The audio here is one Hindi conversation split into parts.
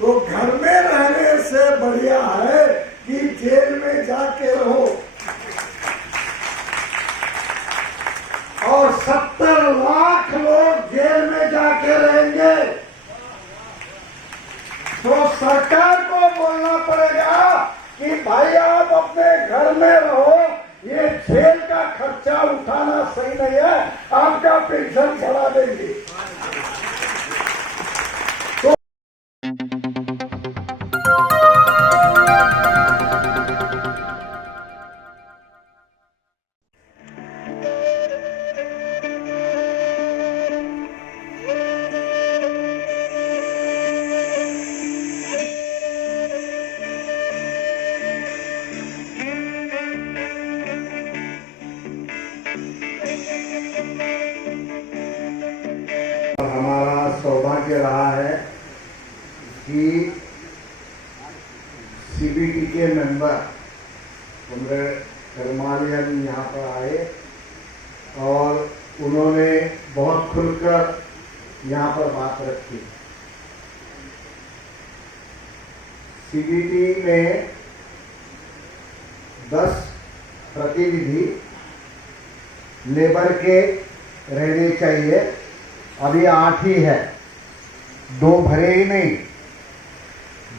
तो घर में रहने से बढ़िया है कि जेल में जाके रहो। और 70 लाख लोग जेल में जाके रहेंगे तो सरकार को बोलना पड़ेगा कि भाई आप अपने घर में रहो, ये जेल का खर्चा उठाना सही नहीं है, आपका पेंशन बढ़ा देंगे। हमारा सौभाग्य रहा है कि सीबीटी के मेंबर उनके कर्मालियन यहाँ पर आए और उन्होंने बहुत खुलकर यहाँ पर बात रखी। सीबीटी में 10 प्रतिनिधि लेबर के रहने चाहिए, अभी 8 ही है, 2 भरे ही नहीं,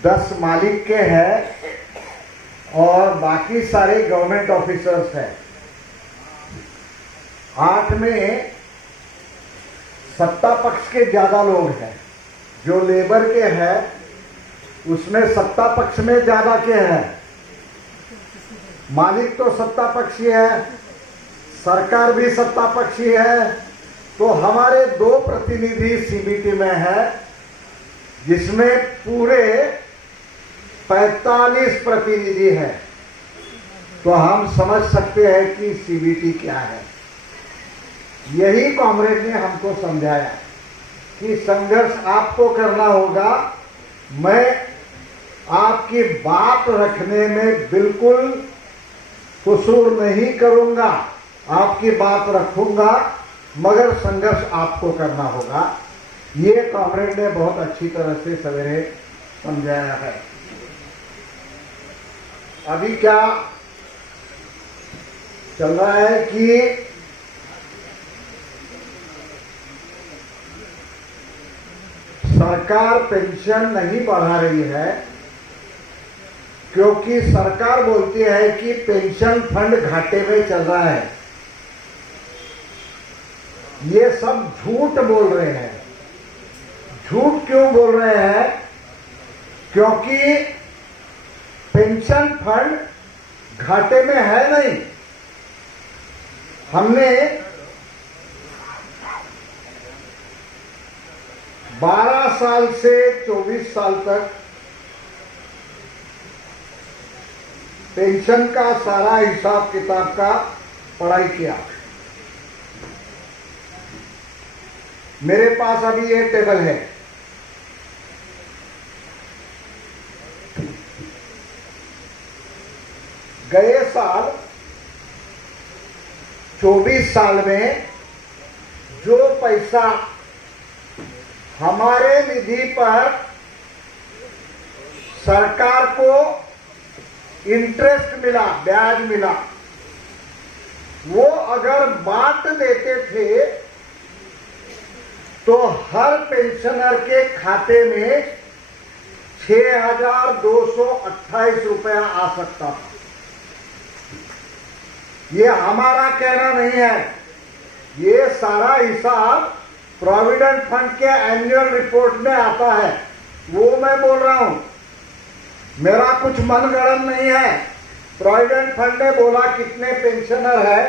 10 मालिक के हैं और बाकी सारे गवर्नमेंट ऑफिसर्स हैं। 8 में सत्ता पक्ष के ज्यादा लोग हैं, जो लेबर के हैं उसमें सत्ता पक्ष में ज्यादा के हैं। मालिक तो सत्ता पक्षी है, सरकार भी सत्ता पक्षी है, तो हमारे 2 प्रतिनिधि सीबीटी में है, जिसमें पूरे 45 प्रतिनिधि हैं। तो हम समझ सकते हैं कि सीबीटी क्या है। यही कॉमरेड ने हमको समझाया कि संघर्ष आपको करना होगा, मैं आपकी बात रखने में बिल्कुल कसूर नहीं करूंगा, आपकी बात रखूंगा, मगर संघर्ष आपको करना होगा। ये कॉमरेड ने बहुत अच्छी तरह से सवेरे समझाया है। अभी क्या चल रहा है कि सरकार पेंशन नहीं बढ़ा रही है, क्योंकि सरकार बोलती है कि पेंशन फंड घाटे में चल रहा है। ये सब झूठ बोल रहे हैं। झूठ क्यों बोल रहे हैं? क्योंकि पेंशन फंड घाटे में है नहीं। हमने 12 साल से 24 साल तक पेंशन का सारा हिसाब किताब का पढ़ाई किया। मेरे पास अभी ये टेबल है। गए साल 24 साल में जो पैसा हमारे निधि पर सरकार को इंटरेस्ट मिला, ब्याज मिला, वो अगर बांट देते थे तो हर पेंशनर के खाते में 6,228 रुपया आ सकता था। ये हमारा कहना नहीं है, ये सारा हिसाब प्रोविडेंट फंड के एनुअल रिपोर्ट में आता है। वो मैं बोल रहा हूं, मेरा कुछ मनगढ़ंत नहीं है। प्रोविडेंट फंड ने बोला कितने पेंशनर है,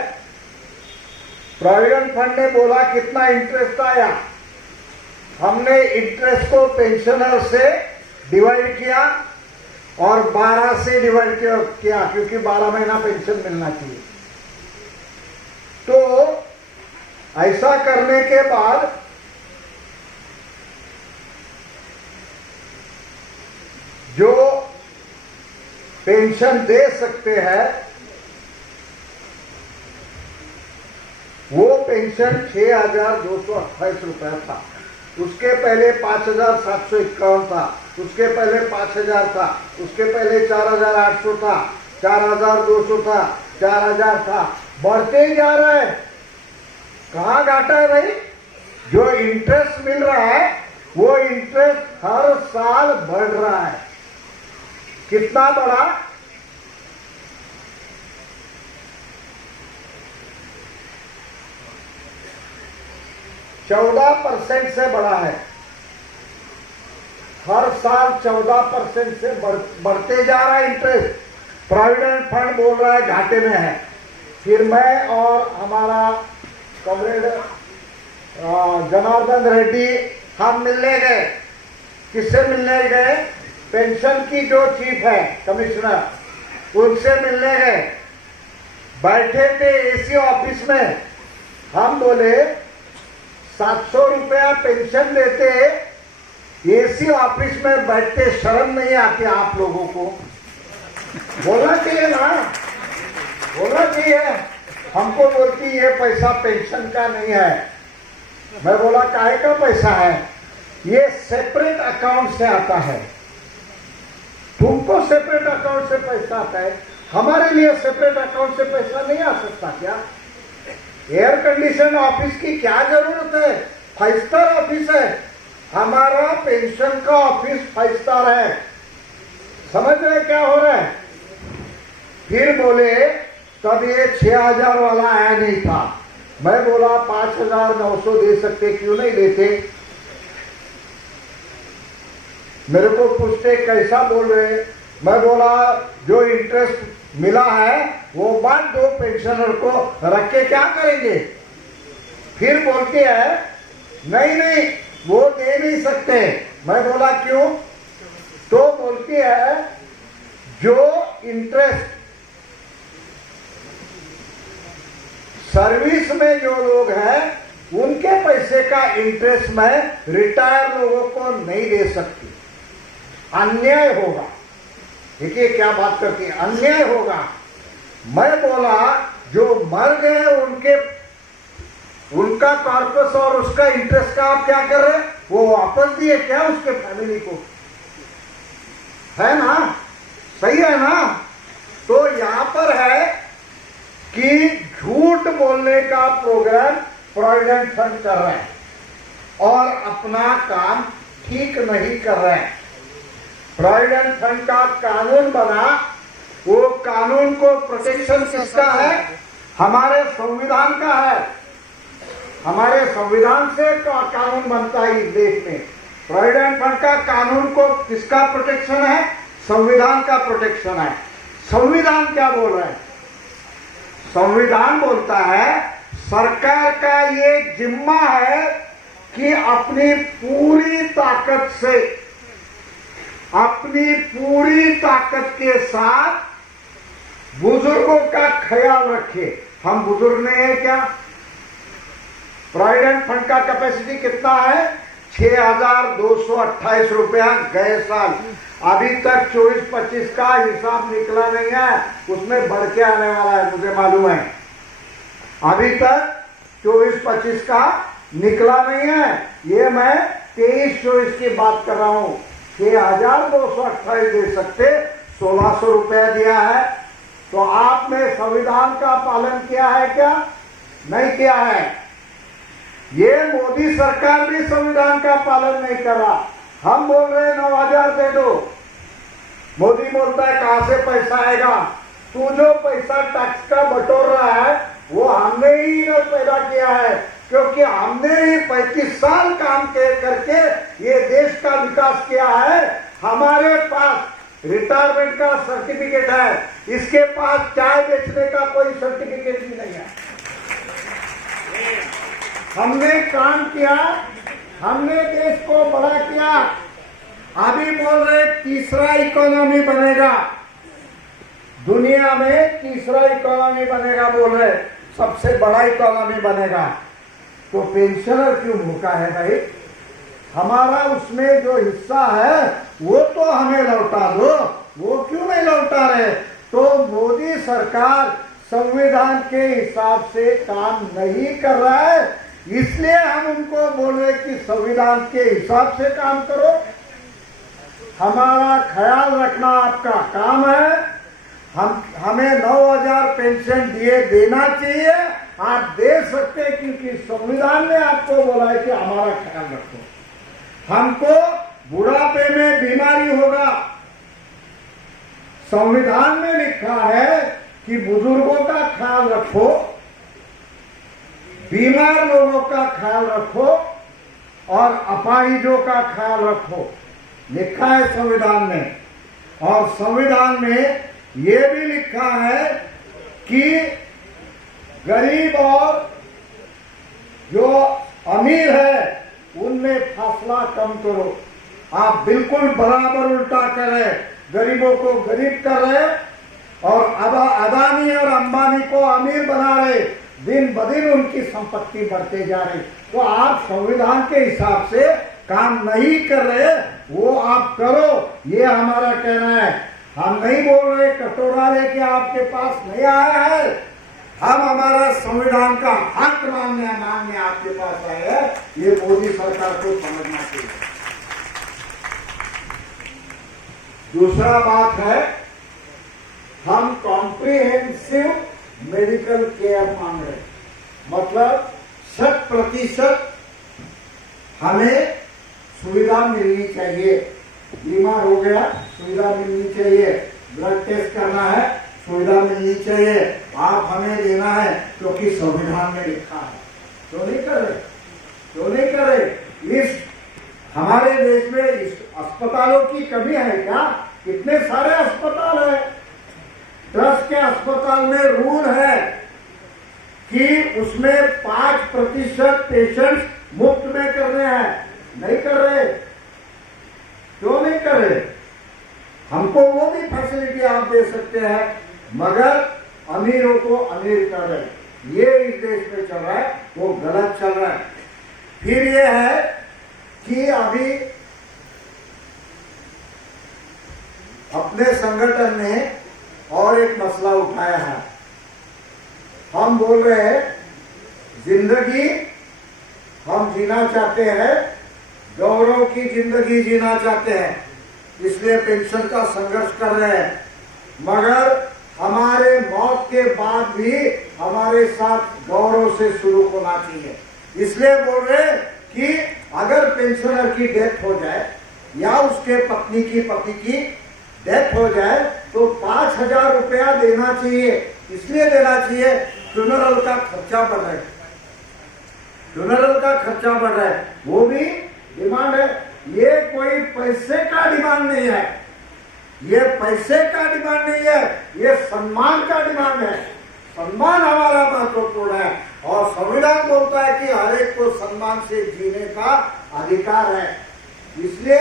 प्रोविडेंट फंड ने बोला कितना इंटरेस्ट आया, हमने इंटरेस्ट को पेंशनर से डिवाइड किया और 12 से डिवाइड किया, क्योंकि 12 महीना पेंशन मिलना चाहिए। तो ऐसा करने के बाद जो पेंशन दे सकते हैं वो पेंशन 6,228 रुपया था। उसके पहले 5,751 था, उसके पहले 5,000 था, उसके पहले 4,800 था, 4,200 था, 4,000 था, बढ़ते ही जा रहा है। कहाँ घाटा है भाई? जो इंटरेस्ट मिल रहा है वो इंटरेस्ट हर साल बढ़ रहा है। कितना बढ़ा? 14% से बढ़ा है। हर साल 14% से बढ़ते जा रहा है इंटरेस्ट। प्रोविडेंट फंड बोल रहा है घाटे में है। फिर मैं और हमारा कॉमरेड जनार्दन रेड्डी हम मिलने गए। किससे मिलने गए? पेंशन की जो चीफ है कमिश्नर, उनसे मिलने गए। बैठे थे एसी ऑफिस में। हम बोले 700 रुपया पेंशन देते, एसी ऑफिस में बैठते शर्म नहीं आती आप लोगों को? बोलना चाहिए ना, बोलना चाहिए। हमको बोलती ये पैसा पेंशन का नहीं है। मैं बोला काहे का पैसा है? ये सेपरेट अकाउंट से आता है। तुमको सेपरेट अकाउंट से पैसा आता है, हमारे लिए सेपरेट अकाउंट से पैसा नहीं आ सकता क्या? एयर कंडीशन ऑफिस की क्या जरूरत है? 5 स्टार ऑफिस है। हमारा पेंशन का ऑफिस 5 स्टार है। समझ रहे क्या हो रहा है? फिर बोले तब ये 6,000 वाला आया नहीं था। मैं बोला 5,900 दे सकते, क्यों नहीं देते? मेरे को पूछते कैसा बोल रहे? मैं बोला जो इंटरेस्ट मिला है वो बांट दो पेंशनर को, रख के क्या करेंगे? फिर बोलते हैं नहीं वो दे नहीं सकते। मैं बोला क्यों? तो बोलती है जो इंटरेस्ट सर्विस में जो लोग हैं उनके पैसे का इंटरेस्ट मैं रिटायर लोगों को नहीं दे सकती, अन्याय होगा। देखिए क्या बात करती है, अन्याय होगा। मैं बोला जो मर गए उनका कॉर्पस और उसका इंटरेस्ट का आप क्या कर रहे हैं? वो वापस दिए क्या उसके फैमिली को? है ना? सही है ना? तो यहां पर है कि झूठ बोलने का प्रोग्राम प्रोविडेंट फंड कर रहे हैं और अपना काम ठीक नहीं कर रहे हैं। प्रोविडेंट फंड का कानून बना, वो कानून को प्रोटेक्शन किसका है? हमारे संविधान का है। हमारे संविधान से कानून बनता है इस देश में। प्रोविडेंट फंड का कानून को किसका प्रोटेक्शन है? संविधान का प्रोटेक्शन है। संविधान क्या बोल रहा है? संविधान बोलता है सरकार का ये जिम्मा है कि अपनी पूरी ताकत के साथ बुजुर्गों का ख्याल रखे। हम बुजुर्ग नहीं है क्या? प्रोविडेंट फंड का कैपेसिटी कितना है? 6,228 रुपया गए साल। अभी तक 24-25 का हिसाब निकला नहीं है, उसमें बढ़ के आने वाला है, मुझे मालूम है। अभी तक 24-25 का निकला नहीं है। ये मैं 23-24 की बात कर रहा हूं। 6,228 दे सकते, 1,600 रुपया दिया है। तो आपने संविधान का पालन किया है क्या? नहीं किया है। ये मोदी सरकार भी संविधान का पालन नहीं कर रहा। हम बोल रहे 9,000 दे दो, मोदी बोलता है कहां से पैसा आएगा? तू जो पैसा टैक्स का बटोर रहा है वो हमने ही पैदा किया है, क्योंकि हमने ही 35 साल काम करके ये देश का विकास किया है। हमारे पास रिटायरमेंट का सर्टिफिकेट है, इसके पास चाय बेचने का कोई सर्टिफिकेट भी नहीं है। हमने काम किया, हमने देश को बड़ा किया। अभी बोल रहे तीसरा इकोनॉमी बनेगा दुनिया में, तीसरा इकोनॉमी बनेगा बोल रहे, सबसे बड़ा इकोनॉमी बनेगा। तो पेंशनर क्यों भूखा है भाई? हमारा उसमें जो हिस्सा है वो तो हमें लौटा दो, वो क्यों नहीं लौटा रहे? तो मोदी सरकार संविधान के हिसाब से काम नहीं कर रहा है, इसलिए हम उनको बोल रहे कि संविधान के हिसाब से काम करो। हमारा ख्याल रखना आपका काम है। हमें 9,000 पेंशन देना चाहिए। आप दे सकते हैं क्योंकि संविधान ने आपको बोला है कि हमारा ख्याल रखो। हमको बुढ़ापे में बीमारी होगा, संविधान में लिखा है कि बुजुर्गों का ख्याल रखो, बीमार लोगों का ख्याल रखो और अपाहिजों का ख्याल रखो, लिखा है संविधान में। और संविधान में ये भी लिखा है कि गरीब और जो अमीर है उनमें फासला कम करो। आप बिल्कुल बराबर उल्टा कर रहे, गरीबों को गरीब कर रहे और अदानी और अंबानी को अमीर बना रहे, दिन ब दिन उनकी संपत्ति बढ़ते जा रही। तो आप संविधान के हिसाब से काम नहीं कर रहे, वो आप करो, ये हमारा कहना है। हम नहीं बोल रहे कटोरा लेके आपके पास नहीं आया है, हम हमारा संविधान का हक मानने आपके पास आए हैं। ये मोदी सरकार को समझना चाहिए। दूसरा बात है, हम कॉम्प्रिहेंसिव मेडिकल केयर मांग रहे, मतलब 100% हमें सुविधा मिलनी चाहिए। बीमार हो गया, सुविधा मिलनी चाहिए। ब्लड टेस्ट करना है, सुविधा मिलनी चाहिए। आप हमें देना है क्योंकि संविधान में लिखा है। तो नहीं कर रहे, तो नहीं कर रहे। इस हमारे देश में इस अस्पतालों की कमी है क्या? कितने सारे अस्पताल है। ट्रस्ट के अस्पताल में रूल है कि उसमें 5% पेशेंट मुफ्त में करने हैं, नहीं कर रहे। क्यों नहीं कर रहे? हमको वो भी फैसिलिटी आप दे सकते हैं, मगर अमीरों को अमीर कर रहे। ये इस देश में चल रहा है, वो गलत चल रहा है। फिर ये है कि अभी अपने संगठन ने और एक मसला उठाया है। हम बोल रहे हैं जिंदगी हम जीना चाहते हैं, गौरव की जिंदगी जीना चाहते हैं, इसलिए पेंशन का संघर्ष कर रहे हैं। मगर हमारे मौत के बाद भी हमारे साथ गौरव से शुरू होना चाहिए। इसलिए बोल रहे हैं कि अगर पेंशनर की डेथ हो जाए या उसके पति की डेथ हो जाए तो 5,000 रुपया देना चाहिए। इसलिए देना चाहिए फ्यूनरल का खर्चा बढ़ रहा है, फ्यूनरल का खर्चा बढ़ रहा है, वो भी डिमांड है। ये कोई पैसे का डिमांड नहीं है, ये पैसे का डिमांड नहीं है, ये सम्मान का डिमांड है। सम्मान हमारा महत्वपूर्ण है और संविधान बोलता है कि हर एक को सम्मान से जीने का अधिकार है, इसलिए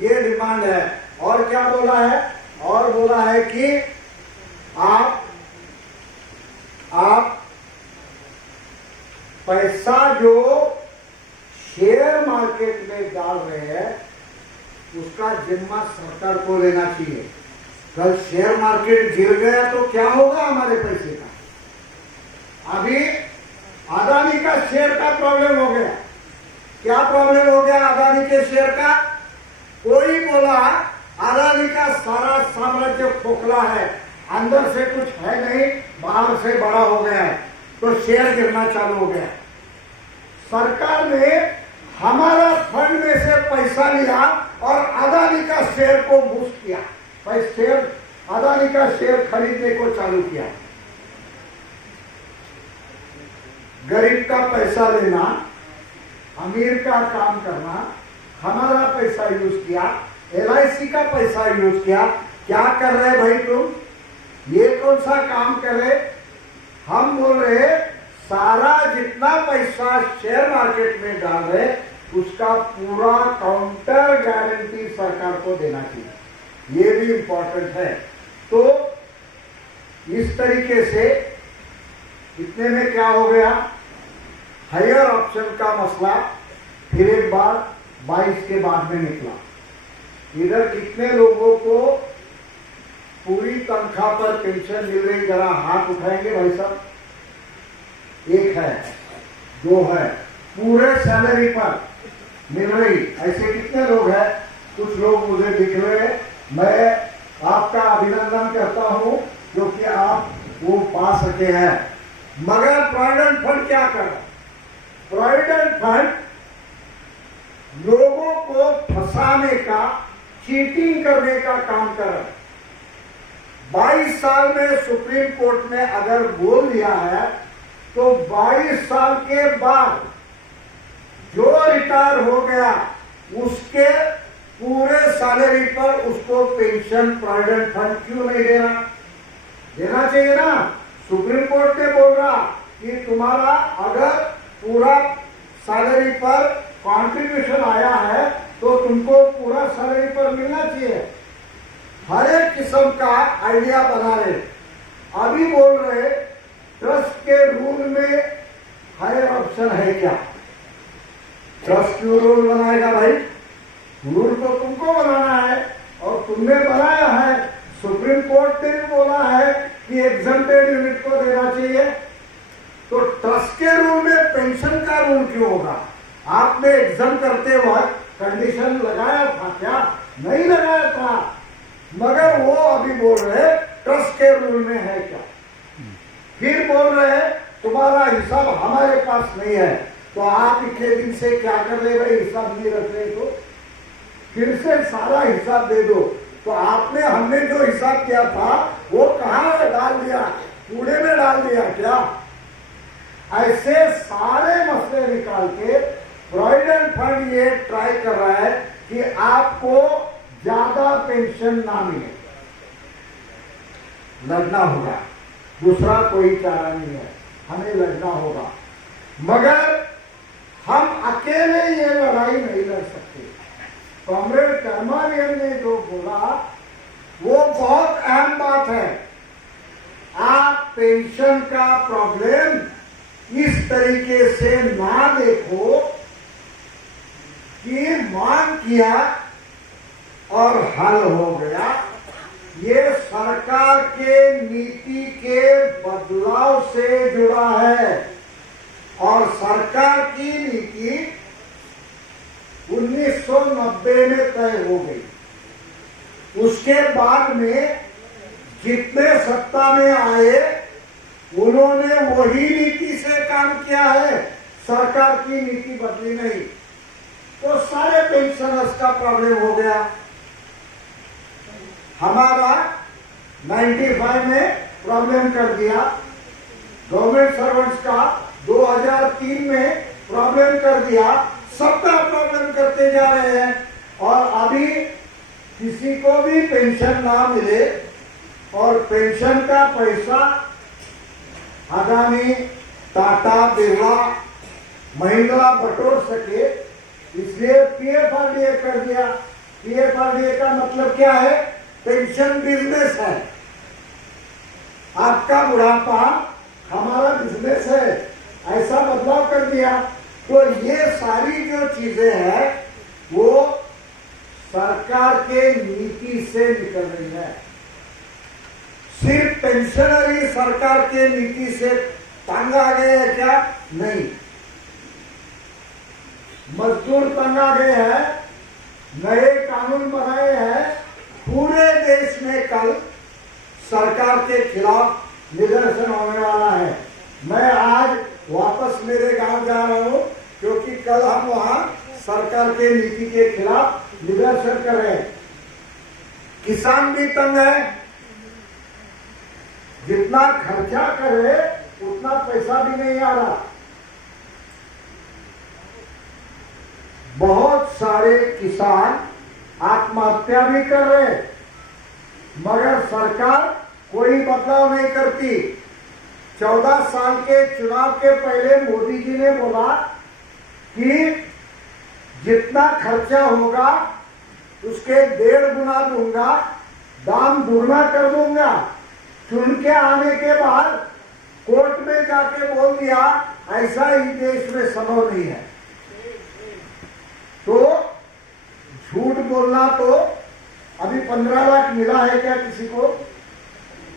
ये डिमांड है। और क्या बोला है? और बोला है कि आप पैसा जो शेयर मार्केट में डाल रहे हैं उसका जिम्मा सरकार को लेना चाहिए। कल शेयर मार्केट गिर गया तो क्या होगा हमारे पैसे का? अभी अदानी का शेयर का प्रॉब्लम हो गया। क्या प्रॉब्लम हो गया अदानी के शेयर का? कोई बोला अदानी का सारा साम्राज्य खोखला है, अंदर से कुछ है नहीं, बाहर से बड़ा हो गया है, तो शेयर गिरना चालू हो गया। सरकार ने हमारा फंड में से पैसा लिया और अदानी का शेयर को बूस्ट किया, शेयर अदानी का शेयर खरीदने को चालू किया। गरीब का पैसा लेना, अमीर का काम करना, हमारा पैसा यूज किया, LIC का पैसा यूज किया। क्या कर रहे भाई तुम? ये कौन सा काम कर रहे? हम बोल रहे सारा जितना पैसा शेयर मार्केट में डाल रहे उसका पूरा काउंटर गारंटी सरकार को देना चाहिए, ये भी इंपॉर्टेंट है। तो इस तरीके से इतने में क्या हो गया? हायर ऑप्शन का मसला फिर एक बार 22 के बाद में निकला। इधर कितने लोगों को पूरी तनख्वाह पर पेंशन मिल रही? जरा हाथ उठाएंगे भाई साहब। एक है, दो है, पूरे सैलरी पर मिल रही, ऐसे कितने लोग हैं? कुछ लोग मुझे दिख रहे हैं, मैं आपका अभिनंदन करता हूं क्योंकि आप वो पा सके हैं। मगर प्रोविडेंट फंड क्या कर रहा है? प्रोविडेंट फंड लोगों को फंसाने का, चीटिंग करने का काम कर रहा है। 22 साल में सुप्रीम कोर्ट ने अगर बोल दिया है तो 22 साल के बाद जो रिटायर हो गया उसके पूरे सैलरी पर उसको पेंशन प्रोविडेंट फंड क्यों नहीं देना चाहिए ना। सुप्रीम कोर्ट ने बोल रहा कि तुम्हारा अगर पूरा सैलरी पर कंट्रीब्यूशन आया है तो तुमको पूरा सैलरी पर मिलना चाहिए। हर एक किस्म का आइडिया बना रहे। अभी बोल रहे ट्रस्ट के रूल में हायर ऑप्शन है क्या? ट्रस्ट क्यों रूल बनाएगा भाई? रूल तो तुमको बनाना है और तुमने बनाया है। सुप्रीम कोर्ट ने भी बोला है कि एग्जम्प्टेड यूनिट को देना चाहिए, तो ट्रस्ट के रूल में पेंशन का रूल क्यों होगा? आपने एग्जाम करते वक्त कंडीशन लगाया था क्या? नहीं लगाया था, मगर वो अभी बोल रहे ट्रस्ट के रूल में है क्या। फिर बोल रहे तुम्हारा हिसाब हमारे पास नहीं है, तो आप इतने दिन से क्या कर ले भाई, हिसाब नहीं रख रहे तो फिर से सारा हिसाब दे दो। तो आपने हमने जो हिसाब किया था वो कहां डाल दिया? कूड़े में डाल दिया क्या? ऐसे सारे मसले निकाल के प्रोविडेंट फंड ये ट्राई कर रहा है कि आपको ज्यादा पेंशन ना मिले। लड़ना होगा, दूसरा कोई चारा नहीं है, हमें लड़ना होगा। मगर हम अकेले ये लड़ाई नहीं लड़ सकते। कॉमरेड कर्मावीर ने जो बोला वो बहुत अहम बात है। आप पेंशन का प्रॉब्लम इस तरीके से ना देखो कि मांग किया और हल हो गया। ये सरकार के नीति के बदलाव से जुड़ा है और सरकार की नीति 1990 में तय हो गई। उसके बाद में जितने सत्ता में आए उन्होंने वही नीति से काम किया है, सरकार की नीति बदली नहीं। तो सारे पेंशनर्स का प्रॉब्लम हो गया। हमारा 95 में प्रॉब्लम कर दिया, गवर्नमेंट सर्वेंट्स का 2003 में प्रॉब्लम कर दिया, सबका प्रॉब्लम करते जा रहे हैं। और अभी किसी को भी पेंशन ना मिले और पेंशन का पैसा अदानी, टाटा, बिरला, महिंद्रा बटोर सके, इसलिए पीएफआरडीए कर दिया। पीएफआरडीए का मतलब क्या है? पेंशन बिजनेस है। आपका बुढ़ापा हमारा बिजनेस है, ऐसा बदलाव कर दिया। तो ये सारी जो चीजें हैं वो सरकार के नीति से निकल रही है। सिर्फ पेंशनर ही सरकार के नीति से तंग आ गए हैं क्या? नहीं, मजदूर तंग आ गए हैं। नए कानून बनाए हैं। पूरे देश में कल सरकार के खिलाफ निदर्शन होने वाला है। मैं आज वापस मेरे गांव जा रहा हूं क्योंकि कल हम वहां सरकार के नीति के खिलाफ निदर्शन कर रहे हैं। किसान भी तंग है, जितना खर्चा कर रहे उतना पैसा भी नहीं आ रहा। बहुत सारे किसान आत्महत्या भी कर रहे, मगर सरकार कोई बदलाव नहीं करती। 14 साल के चुनाव के पहले मोदी जी ने बोला कि जितना खर्चा होगा उसके 1.5 गुना दूंगा, दाम दुगना कर दूंगा। चुन के आने के बाद कोर्ट में जाके बोल दिया ऐसा ही देश में संभव नहीं है। तो झूठ बोलना, तो अभी 15 लाख मिला है क्या किसी को?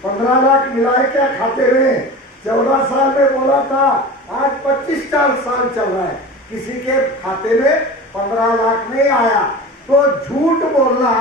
15 लाख मिला है क्या खाते में? 14 साल में बोला था, आज 25 साल चल रहा है, किसी के खाते में 15 लाख नहीं आया। तो झूठ बोलना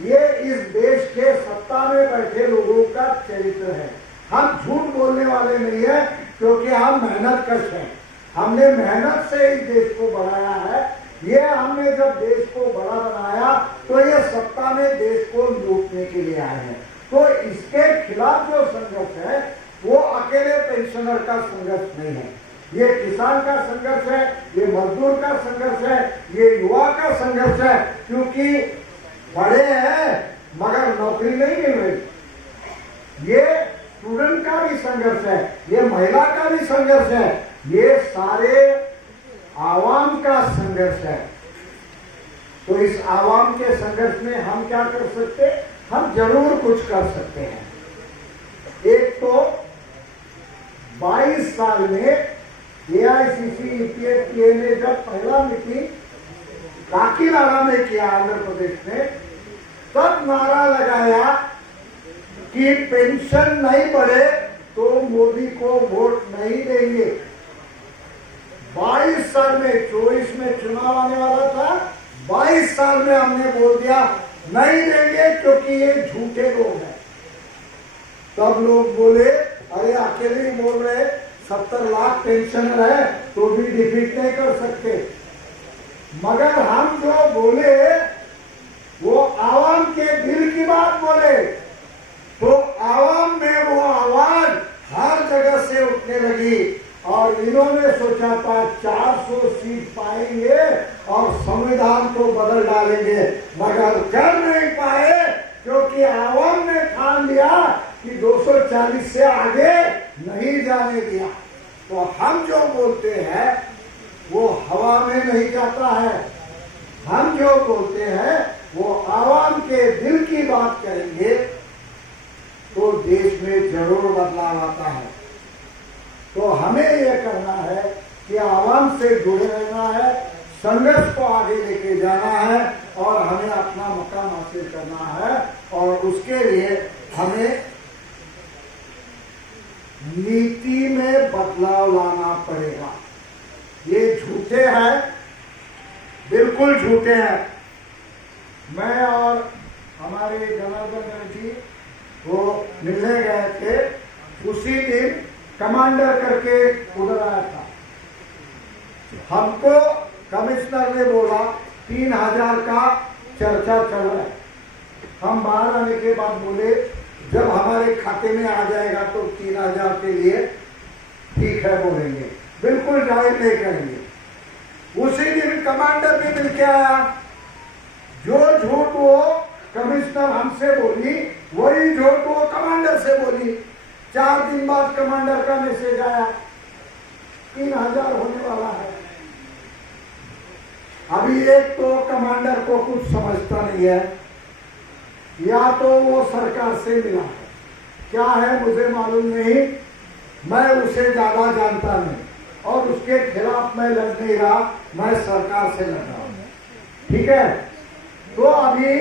ये इस देश के सत्ता में बैठे लोगों का चरित्र है। हम झूठ बोलने वाले नहीं है, क्योंकि हम मेहनत कश हैं। हमने मेहनत से इस देश को बढ़ाया है। ये हमने जब देश को बड़ा बनाया तो ये सत्ता में देश को लूटने के लिए आए हैं। तो इसके खिलाफ जो संघर्ष है वो अकेले पेंशनर का संघर्ष नहीं है, ये किसान का संघर्ष है, ये मजदूर का संघर्ष है, ये युवा का संघर्ष है। क्योंकि बड़े हैं मगर नौकरी नहीं मिल रही। ये स्टूडेंट का भी संघर्ष है, ये महिला का भी संघर्ष है, ये सारे आवाम का संघर्ष है। तो इस आवाम के संघर्ष में हम क्या कर सकते? हम जरूर कुछ कर सकते हैं। एक तो 22 साल में AICC EPFPA ने जब पहला मीटिंग काकीनाडा में किया आंध्र प्रदेश में, तब नारा लगाया कि पेंशन नहीं बढ़े तो मोदी को वोट नहीं देंगे। 22 साल में, 24 में चुनाव आने वाला था, 22 साल में हमने बोल दिया नहीं देंगे क्योंकि ये झूठे लोग हैं। तब लोग बोले अरे अकेले ही बोल रहे, 70 लाख पेंशनर है तो भी डिफीट नहीं कर सकते। मगर हम जो बोले वो आवाम के दिल की बात बोले, तो आवाम में वो आवाज हर जगह से उठने लगी और इन्होंने सोचा था 400 सीट पाएंगे और संविधान को बदल डालेंगे, मगर कर नहीं पाए क्योंकि आवाम ने ठान लिया कि 240 से आगे नहीं जाने दिया। तो हम जो बोलते हैं वो हवा में नहीं जाता है, हम जो बोलते हैं वो आवाम के दिल की बात करेंगे तो देश में जरूर बदलाव आता है। तो हमें यह करना है कि आवाम से जुड़े रहना है, संघर्ष को आगे लेके जाना है और हमें अपना मकाम हासिल करना है। और उसके लिए हमें नीति में बदलाव लाना पड़ेगा। ये झूठे हैं, बिल्कुल झूठे हैं। मैं और हमारे जनार्दन रेड्डी वो मिलने गए थे, उसी दिन कमांडर करके उधर आया था। हमको कमिश्नर ने बोला 3000 का चर्चा चल रहा है। हम बाहर आने के बाद बोले जब हमारे खाते में आ जाएगा तो 3000 के लिए ठीक है बोलेंगे, बिल्कुल जाहिर नहीं करेंगे। उसी दिन कमांडर भी मिलके आया, जो झूठ वो कमिश्नर हमसे बोली वही झूठ वो कमांडर से बोली। 4 दिन बाद कमांडर का मैसेज आया 3000 होने वाला है। अभी एक तो कमांडर को कुछ समझता नहीं है, या तो वो सरकार से मिला है, क्या है मुझे मालूम नहीं, मैं उसे ज्यादा जानता नहीं और उसके खिलाफ मैं लड़ नहीं रहा, मैं सरकार से लड़ रहा हूं। ठीक है, तो अभी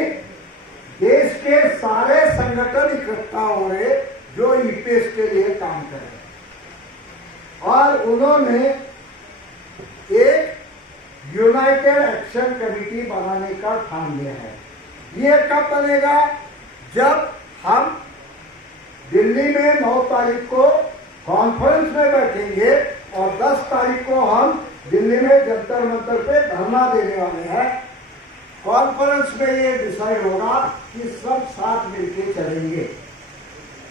देश के सारे संगठन इकट्ठा हो रहे जो ईपीएस के लिए काम कर रहे और उन्होंने एक यूनाइटेड एक्शन कमेटी बनाने का ठान लिया है। ये कब बनेगा? जब हम दिल्ली में 9 तारीख को कॉन्फ्रेंस में बैठेंगे और 10 तारीख को हम दिल्ली में जंतर मंतर पे धरना देने वाले हैं। कॉन्फ्रेंस में ये डिसाइड होगा कि सब साथ मिलके चलेंगे,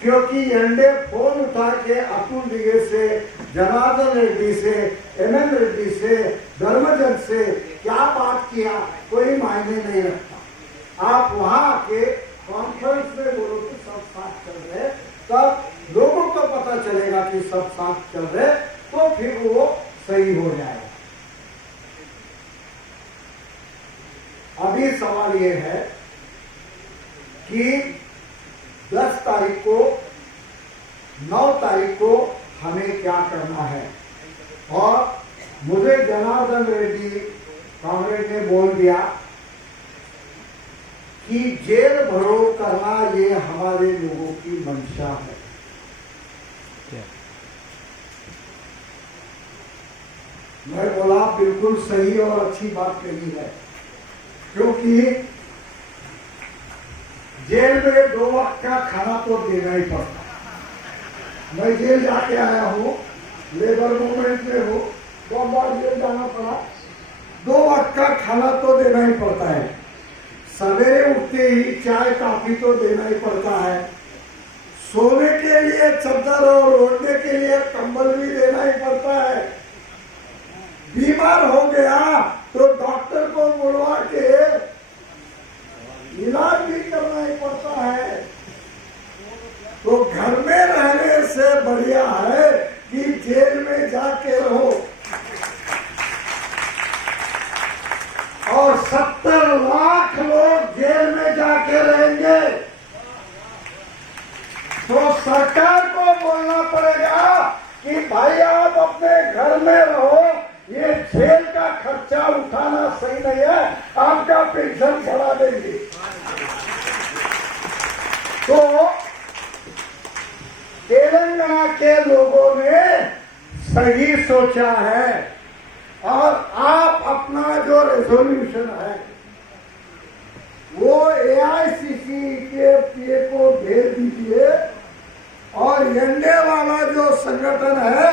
क्योंकि एनडीए फोन उठा के अतुल दिगे से, जनार्दन रेड्डी से, एमएन रेड्डी से, धर्मजन से क्या बात किया कोई मायने नहीं रखता। आप वहां आके कॉन्फ्रेंस में बोलो कि सब साथ चल रहे, तब लोगों को पता चलेगा कि सब साथ चल रहे, तो फिर वो सही हो जाएगा। अभी सवाल ये है कि 10 तारीख को 9 तारीख को हमें क्या करना है। और मुझे जनार्दन रेड्डी कांग्रेस ने बोल दिया कि जेल भरो करना ये हमारे लोगों की मंशा है। मैं बोला बिल्कुल सही और अच्छी बात कही है, क्योंकि जेल में 2 वक्त का खाना तो देना ही पड़ता है। मैं जेल जाके आया हूँ, लेबर मूवमेंट में हूँ, 2 बार जेल जाना पड़ा। 2 वक्त का खाना तो देना ही पड़ता है। सवेरे उठते ही चाय काफी तो देना ही पड़ता है। सोने के लिए चादर और ओढ़ने के लिए कंबल भी देना ही पड़ता है। बीमार हो गया तो डॉक्टर को बुलवा के इलाज भी करना ही पड़ता है। तो घर में रहने से बढ़िया है कि जेल में जाके रहो। और 70 लाख लोग जेल में जाके रहेंगे तो सरकार को बोलना पड़ेगा कि भाई आप अपने घर में रहो, ये जेल का खर्चा उठाना सही नहीं है, आपका पेंशन बढ़ा देंगे। तो तेलंगाना के लोगों ने सही सोचा है और आप अपना जो रेजोल्यूशन है वो AICCPA को भेज दीजिए और एनडीए वाला जो संगठन है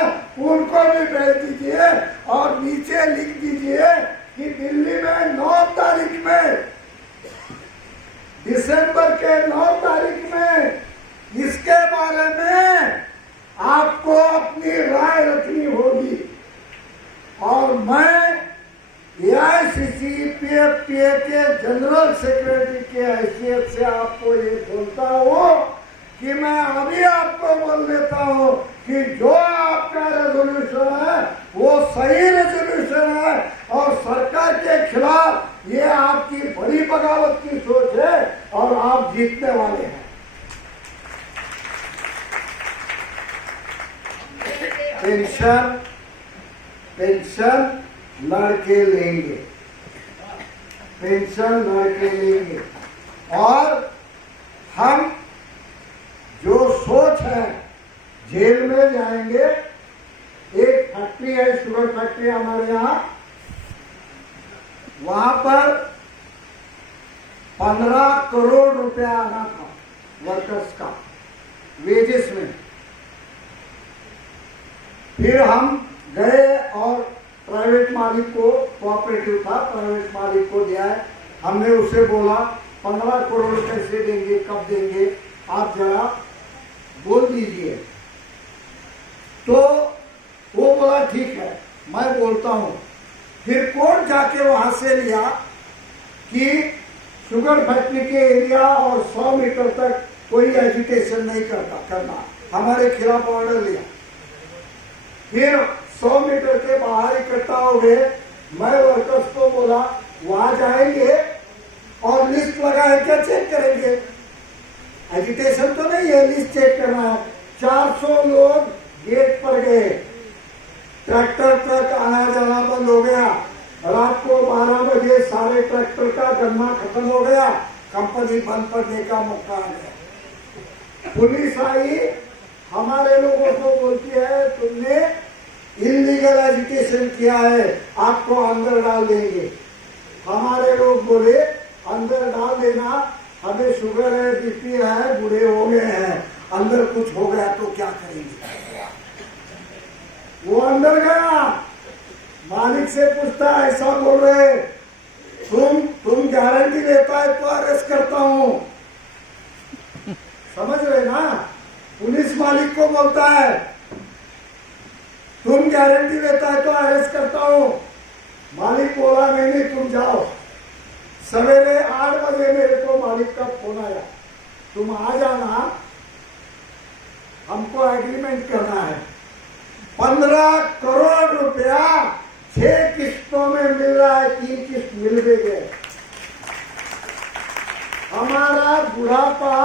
उनको भी भेज दीजिए और नीचे लिख दीजिए कि दिल्ली में 9 तारीख में, दिसंबर के 9 तारीख में इसके बारे में आपको अपनी राय रखनी होगी। और मैं AICCPA के जनरल सेक्रेटरी के हैसियत से आपको ये बोलता हूँ कि मैं अभी आपको बोल देता हूँ कि जो आपका रेजोल्यूशन है वो सही रेजोल्यूशन है और सरकार के खिलाफ ये आपकी बड़ी बगावत की सोच है और आप जीतने वाले हैं। पेंशन लड़के लेंगे, पेंशन लड़के लेंगे। और हम जो सोच है जेल में जाएंगे। एक फैक्ट्री है, शुगर फैक्ट्री हमारे यहाँ, वहां पर 15 करोड़ रुपया आना था वर्कर्स का वेजेस में। फिर हम गए और प्राइवेट मालिक को, कोऑपरेटिव था, प्राइवेट मालिक को दिया है। हमने उसे बोला 15 करोड़ कैसे देंगे, कब देंगे, आप जरा बोल दीजिए। तो वो बोला ठीक है मैं बोलता हूं। फिर कोर्ट जाके वहां से लिया कि शुगर फैक्ट्री के एरिया और 100 मीटर तक कोई एजिटेशन नहीं करना, हमारे खिलाफ ऑर्डर लिया। फिर 100 मीटर के बाहर इकट्ठा हो गए। मैं वर्कर्स को बोला वहां जाएंगे और लिस्ट लगाएंगे, चेक करेंगे, एजिटेशन तो नहीं है, लिस्ट चेक करना है। 400 लोग गेट पर गए, ट्रैक्टर तक आना जाना बंद हो गया। रात को 12 बजे सारे ट्रैक्टर का गन्ना खत्म हो गया, कंपनी बंद करने का मौका आ गया। पुलिस आई, हमारे लोगों को बोलती है तुमने इलीगल एजिटेशन किया है, आपको अंदर डाल देंगे। हमारे लोग बोले अंदर डाल देना, हमें शुगर है, बीपी है, बूढ़े हो गए हैं, अंदर कुछ हो गया तो क्या करेंगे। वो अंदर गया, मालिक से पूछता ऐसा बोल रहे, तुम गारंटी देता है तो अरेस्ट करता हूं। समझ रहे ना, पुलिस मालिक को बोलता है तुम गारंटी देता है तो अरेस्ट करता हूं। मालिक बोला नहीं, तुम जाओ। सवेरे 8 बजे मेरे को मालिक का फोन आया, तुम आ जाना, हमको एग्रीमेंट करना है। 15 करोड़ रुपया 6 किस्तों में मिल रहा है, 3 किस्त मिल भी गए। हमारा बुढ़ापा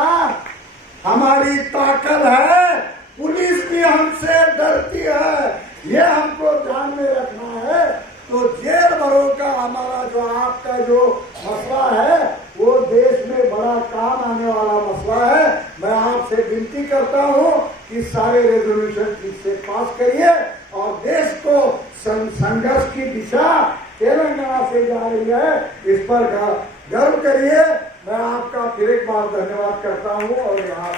हमारी ताकत है, पुलिस भी हमसे डरती है, ये हमको ध्यान में रखना है। तो जेल भरों का हमारा जो आपका जो मसला है वो देश में बड़ा काम आने वाला मसला है। मैं आपसे विनती करता हूं कि सारे रेजोल्यूशन ठीक से पास करिए और देश को संघर्ष की दिशा तेलंगाना से जा रही है, इस पर फिर एक बार धन्यवाद करता हूँ और यहाँ